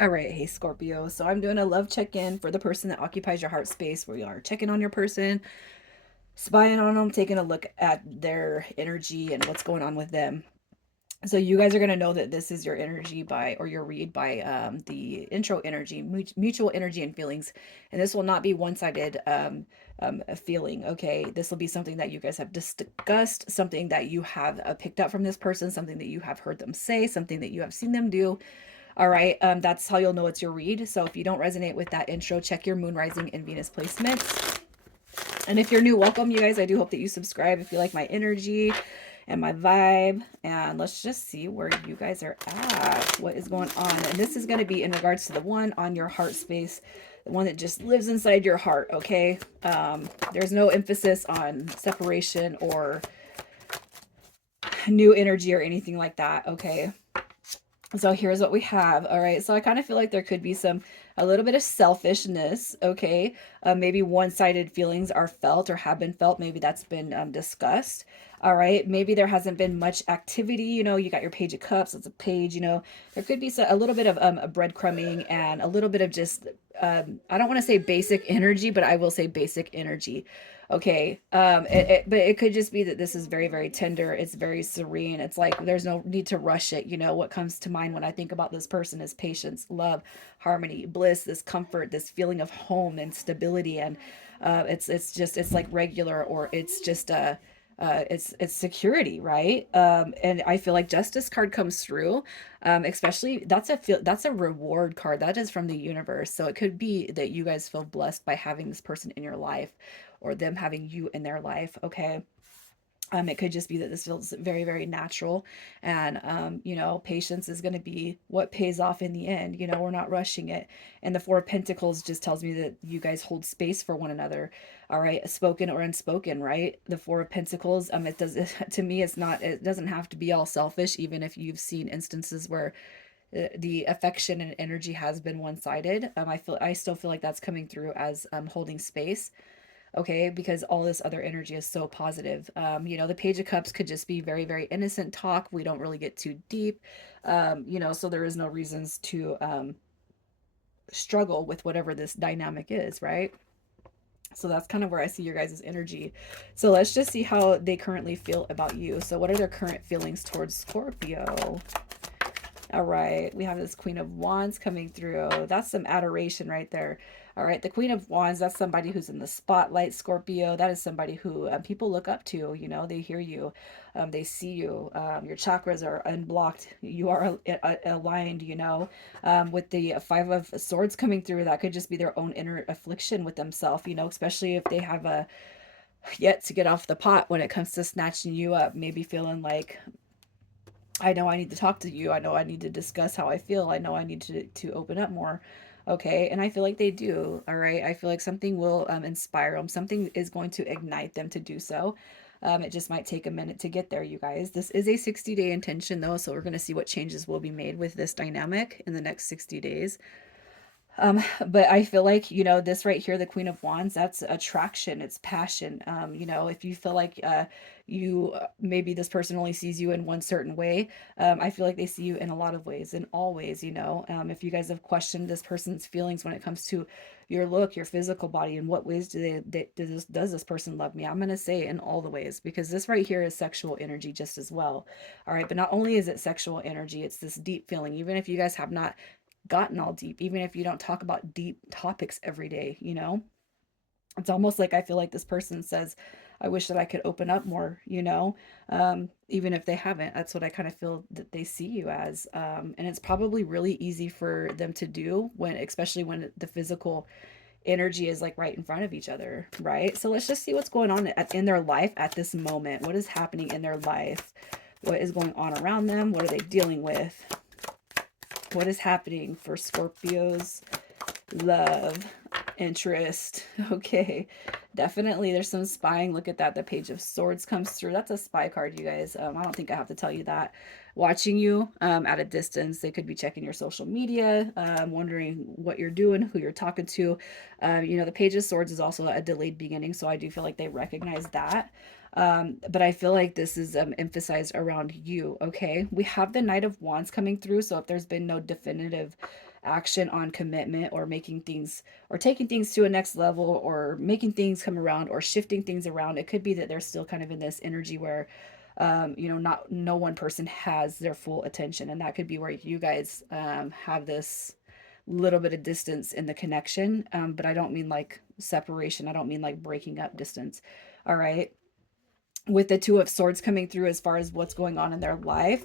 All right, hey Scorpio. So I'm doing a love check-in for the person that occupies your heart space. We are checking on your person, spying on them, taking a look at their energy and what's going on with them. So you guys are going to know that this is your energy by, or your read by the intro energy, mutual energy and feelings. And this will not be one-sided a feeling, okay? This will be something that you guys have discussed, something that you have picked up from this person, something that you have heard them say, something that you have seen them do. All right, that's how you'll know it's your read. So if you don't resonate with that intro, check your moon, rising, and Venus placements. And if you're new, welcome, you guys. I do hope that you subscribe if you like my energy and my vibe. And let's just see where you guys are at. What is going on? And this is going to be in regards to the one on your heart space, the one that just lives inside your heart, okay? There's no emphasis on separation or new energy or anything like that, okay? So here's what we have. All right. So I kind of feel like there could be a little bit of selfishness. Okay. Maybe one-sided feelings are felt or have been felt. Maybe that's been discussed. All right. Maybe there hasn't been much activity. You got your Page of Cups. It's a page, there could be a little bit of a breadcrumbing and a little bit of just, I don't want to say basic energy, but I will say basic energy. Okay. But it could just be that this is very, very tender. It's very serene. It's like there's no need to rush it. What comes to mind when I think about this person is patience, love, harmony, bliss, this comfort, this feeling of home and stability. And it's like regular, or it's just it's security, right? And I feel like Justice card comes through, especially that's a reward card that is from the universe. So it could be that you guys feel blessed by having this person in your life, or them having you in their life, okay? It could just be that this feels very, very natural. And, patience is going to be what pays off in the end. We're not rushing it. And the Four of Pentacles just tells me that you guys hold space for one another. All right. Spoken or unspoken, right? The Four of Pentacles, to me, it doesn't have to be all selfish, even if you've seen instances where the affection and energy has been one-sided. I still feel like that's coming through as holding space, okay? Because all this other energy is so positive. The Page of Cups could just be very, very innocent talk. We don't really get too deep, so there is no reasons to struggle with whatever this dynamic is, right? So that's kind of where I see your guys' energy. So let's just see how they currently feel about you. So what are their current feelings towards Scorpio? All right, we have this Queen of Wands coming through. That's some adoration right there. All right, the Queen of Wands, that's somebody who's in the spotlight, Scorpio. That is somebody who people look up to. They hear you, they see you. Your chakras are unblocked. You are aligned, with the Five of Swords coming through. That could just be their own inner affliction with themselves, especially if they have a yet to get off the pot when it comes to snatching you up, maybe feeling like, I know I need to talk to you. I know I need to discuss how I feel. I know I need to open up more. Okay. And I feel like they do. All right. I feel like something will inspire them. Something is going to ignite them to do so. It just might take a minute to get there, you guys. This is a 60-day intention, though. So we're going to see what changes will be made with this dynamic in the next 60 days. But I feel like, this right here, the Queen of Wands, that's attraction, it's passion. If you feel like maybe this person only sees you in one certain way, I feel like they see you in a lot of ways, in all ways, if you guys have questioned this person's feelings when it comes to your look, your physical body, in what ways does this person love me? I'm going to say in all the ways, because this right here is sexual energy just as well. All right. But not only is it sexual energy, it's this deep feeling. Even if you guys have not gotten all deep, even if you don't talk about deep topics every day, it's almost like I feel like this person says, I wish that I could open up more, even if they haven't. That's what I kind of feel that they see you as. And it's probably really easy for them to do, especially when the physical energy is like right in front of each other, right? So let's just see what's going on in their life at this moment. What is happening in their life? What is going on around them? What are they dealing with? What is happening for Scorpio's love interest? Okay, definitely there's some spying. Look at that. The Page of Swords comes through. That's a spy card, you guys. I don't think I have to tell you that. Watching you at a distance. They could be checking your social media, wondering what you're doing, who you're talking to. The Page of Swords is also a delayed beginning, so I do feel like they recognize that. But I feel like this is emphasized around you, okay? We have the Knight of Wands coming through, so if there's been no definitive action on commitment, or making things, or taking things to a next level, or making things come around, or shifting things around. It could be that they're still kind of in this energy where not no one person has their full attention, and that could be where you guys have this little bit of distance in the connection. But I don't mean like separation. I don't mean like breaking up distance. All right. With the Two of Swords coming through as far as what's going on in their life,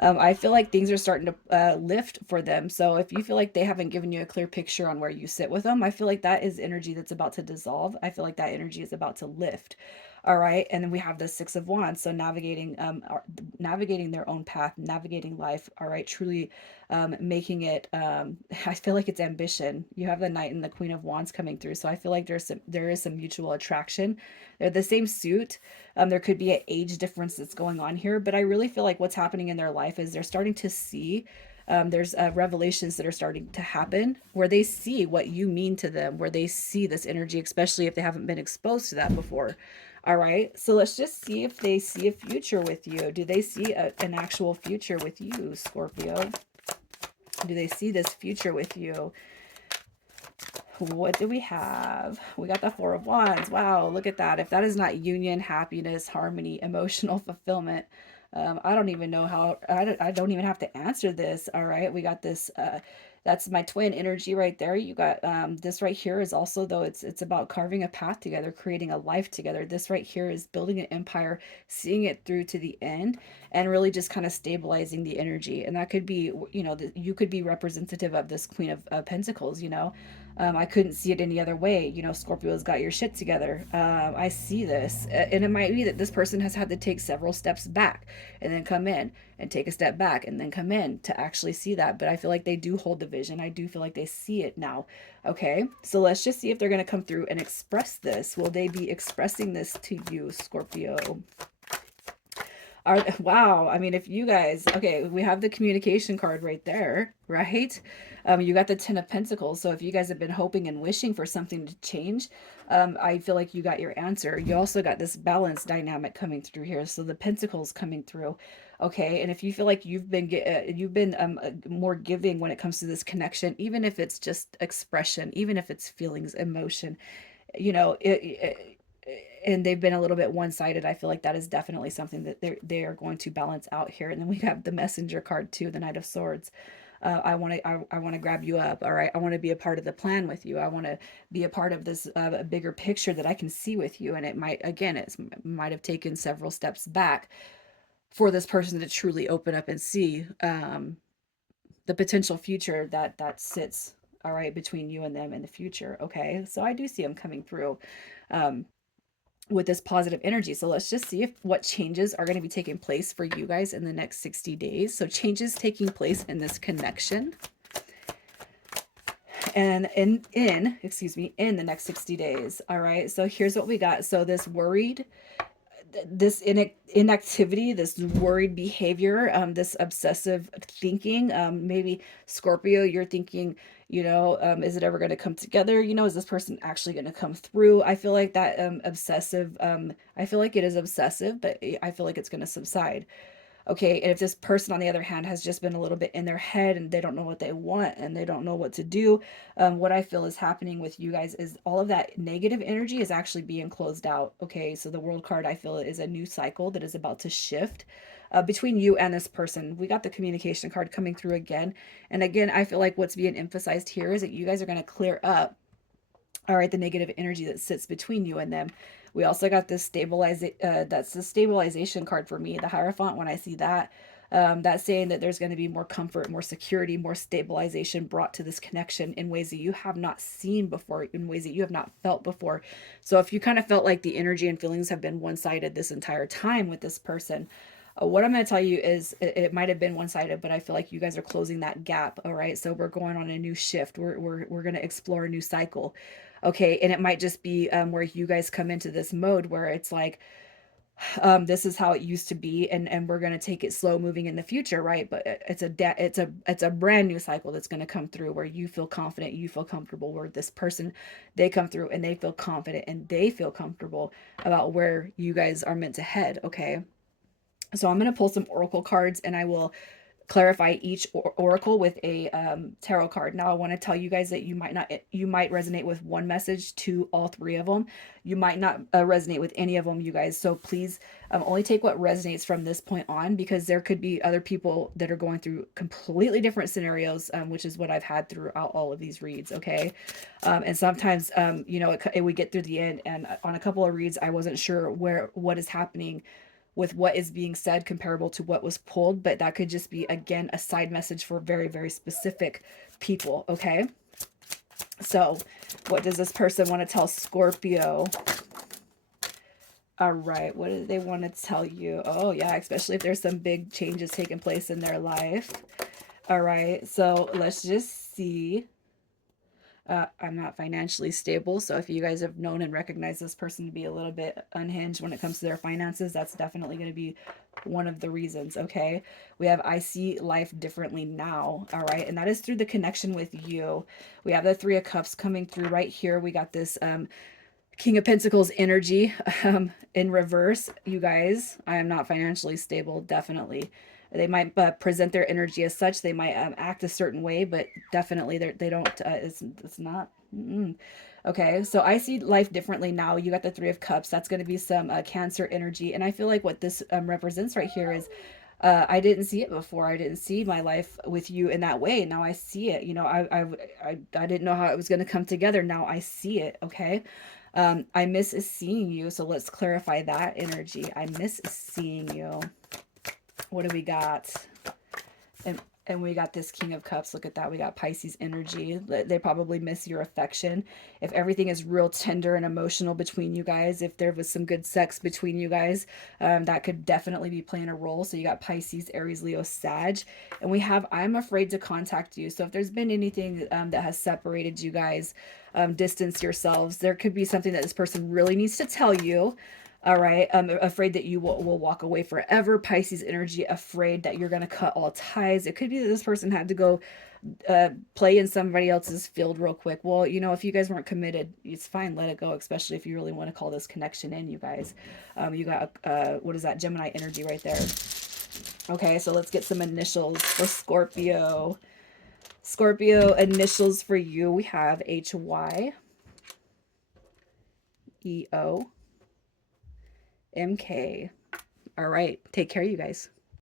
I feel like things are starting to lift for them. So if you feel like they haven't given you a clear picture on where you sit with them, I feel like that is energy that's about to dissolve. I feel like that energy is about to lift. All right. And then we have the Six of Wands. So navigating their own path, navigating life. All right. Truly making it, I feel like it's ambition. You have the Knight and the Queen of Wands coming through. So I feel like there is some mutual attraction. They're the same suit. There could be an age difference that's going on here, but I really feel like what's happening in their life is they're starting to see. There's revelations that are starting to happen where they see what you mean to them, where they see this energy, especially if they haven't been exposed to that before. All right, so let's just see if they see a future with you. Do they see an actual future with you, Scorpio? Do they see this future with you? What do we have? We got the Four of Wands. Wow, look at that. If that is not union, happiness, harmony, emotional fulfillment, I don't even know how, I don't even have to answer this. All right, we got this, that's my twin energy right there. You got this right here is also, though, it's about carving a path together, creating a life together. This right here is building an empire, seeing it through to the end, and really just kind of stabilizing the energy. And that could be, you could be representative of this Queen of Pentacles, I couldn't see it any other way. Scorpio's got your shit together. I see this. And it might be that this person has had to take several steps back and then come in and take a step back and then come in to actually see that. But I feel like they do hold the vision. I do feel like they see it now. Okay. So let's just see if they're going to come through and express this. Will they be expressing this to you, Scorpio? Wow, I mean, if you guys, okay, we have the communication card right there, right? You got the Ten of Pentacles. So if you guys have been hoping and wishing for something to change, I feel like you got your answer. You also got this balance dynamic coming through here. So the Pentacles coming through. Okay, and if you feel like you've been more giving when it comes to this connection, even if it's just expression, even if it's feelings, emotion, you know, and they've been a little bit one-sided. I feel like that is definitely something that they are going to balance out here. And then we have the Messenger card too, the Knight of Swords. I want to grab you up. All right, I want to be a part of the plan with you. I want to be a part of this a bigger picture that I can see with you. And it might have taken several steps back for this person to truly open up and see the potential future that sits, all right, between you and them in the future. Okay, so I do see them coming through. Um, with this positive energy. So let's just see if what changes are going to be taking place for you guys in the next 60 days. So changes taking place in this connection. And in the next 60 days. All right. So here's what we got. So this worried, this inactivity, this worried behavior, this obsessive thinking, maybe Scorpio, you're thinking, is it ever going to come together? Is this person actually going to come through? I feel like that obsessive, I feel like it is obsessive, but I feel like it's going to subside. Okay, and if this person, on the other hand, has just been a little bit in their head and they don't know what they want and they don't know what to do, what I feel is happening with you guys is all of that negative energy is actually being closed out. Okay, so the World card, I feel, is a new cycle that is about to shift between you and this person. We got the communication card coming through again. And again, I feel like what's being emphasized here is that you guys are going to clear up, all right, the negative energy that sits between you and them. We also got this that's the stabilization card for me, the Hierophant. When I see that, that's saying that there's going to be more comfort, more security, more stabilization brought to this connection in ways that you have not seen before, in ways that you have not felt before. So if you kind of felt like the energy and feelings have been one-sided this entire time with this person, what I'm going to tell you is it might have been one-sided, but I feel like you guys are closing that gap. All right, so we're going on a new shift. We're going to explore a new cycle. Okay, and it might just be where you guys come into this mode where it's like, this is how it used to be, and we're going to take it slow moving in the future, right? But it's a brand new cycle that's going to come through where you feel confident, you feel comfortable, where this person, they come through and they feel confident and they feel comfortable about where you guys are meant to head. Okay, so I'm going to pull some oracle cards and I will clarify each oracle with a tarot card. Now I want to tell you guys that you might resonate with one message to all three of them. You might not resonate with any of them, you guys. So please only take what resonates from this point on, because there could be other people that are going through completely different scenarios, which is what I've had throughout all of these reads. Okay. And sometimes, you know, it we get through the end, and on a couple of reads, I wasn't sure what is happening with what is being said comparable to what was pulled, but that could just be, again, a side message for very, very specific people. Okay. So what does this person want to tell Scorpio? All right. What do they want to tell you? Oh yeah, especially if there's some big changes taking place in their life. All right. So let's just see. I'm not financially stable. So if you guys have known and recognized this person to be a little bit unhinged when it comes to their finances, that's definitely going to be one of the reasons. Okay. We have, I see life differently now. All right. And that is through the connection with you. We have the Three of Cups coming through right here. We got this King of Pentacles energy in reverse. You guys, I am not financially stable. Definitely. They might present their energy as such. They might act a certain way, but definitely they don't. It's not. Mm-mm. Okay, so I see life differently now. You got the Three of Cups. That's going to be some Cancer energy, and I feel like what this represents right here is I didn't see it before. I didn't see my life with you in that way. Now I see it. You know, I didn't know how it was going to come together. Now I see it. Okay. I miss seeing you. So let's clarify that energy. I miss seeing you. What do we got? And we got this King of Cups. Look at that. We got Pisces energy. They probably miss your affection. If everything is real tender and emotional between you guys, if there was some good sex between you guys, that could definitely be playing a role. So you got Pisces, Aries, Leo, Sag. And we have, I'm afraid to contact you. So if there's been anything that has separated you guys, distance yourselves, there could be something that this person really needs to tell you. All right. I'm afraid that you will walk away forever. Pisces energy, afraid that you're going to cut all ties. It could be that this person had to go play in somebody else's field real quick. Well, you know, if you guys weren't committed, it's fine. Let it go, especially if you really want to call this connection in, you guys. You got, what is that? Gemini energy right there. Okay, so let's get some initials for Scorpio. Scorpio initials for you. We have HY, EO, MK. All right. Take care, you guys.